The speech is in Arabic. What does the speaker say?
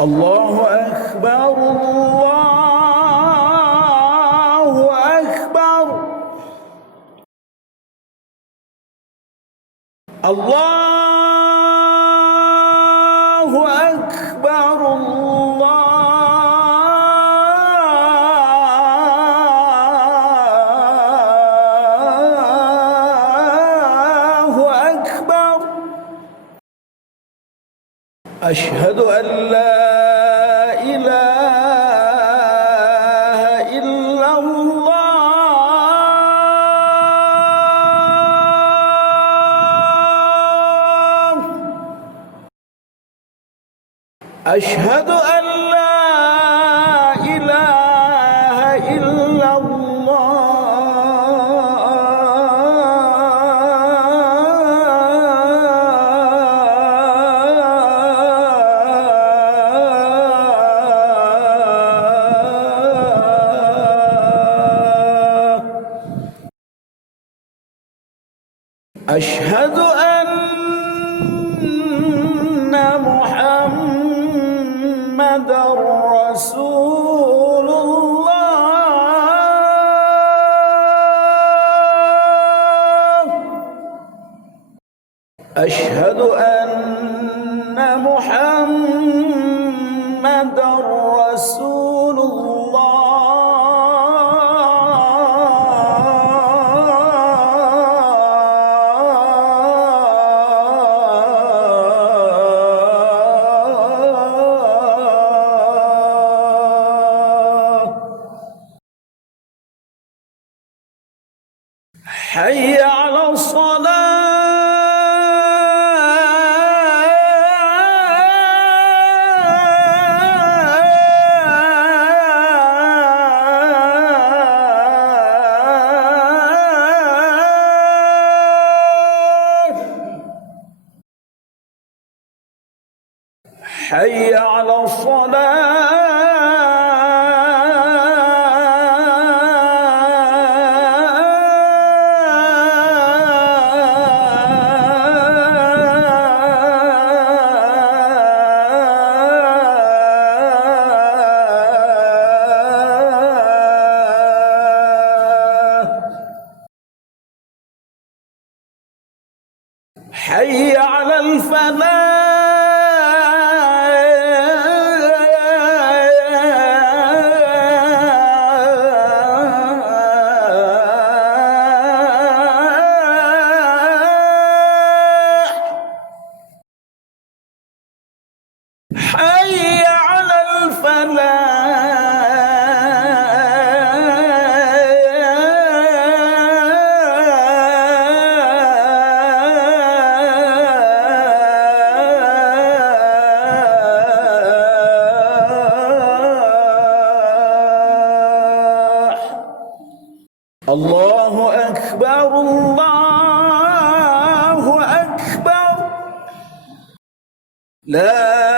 الله أكبر الله أكبر الله أكبر الله أكبر. أشهد أن لا إله إلا الله. أشهد أن لا إله إلا أشهد أن محمدًا رسول الله. أشهد أن محمدًا رسول حي على حي على حي على الفلاح. حي على الفلاح. الله أكبر الله أكبر. لا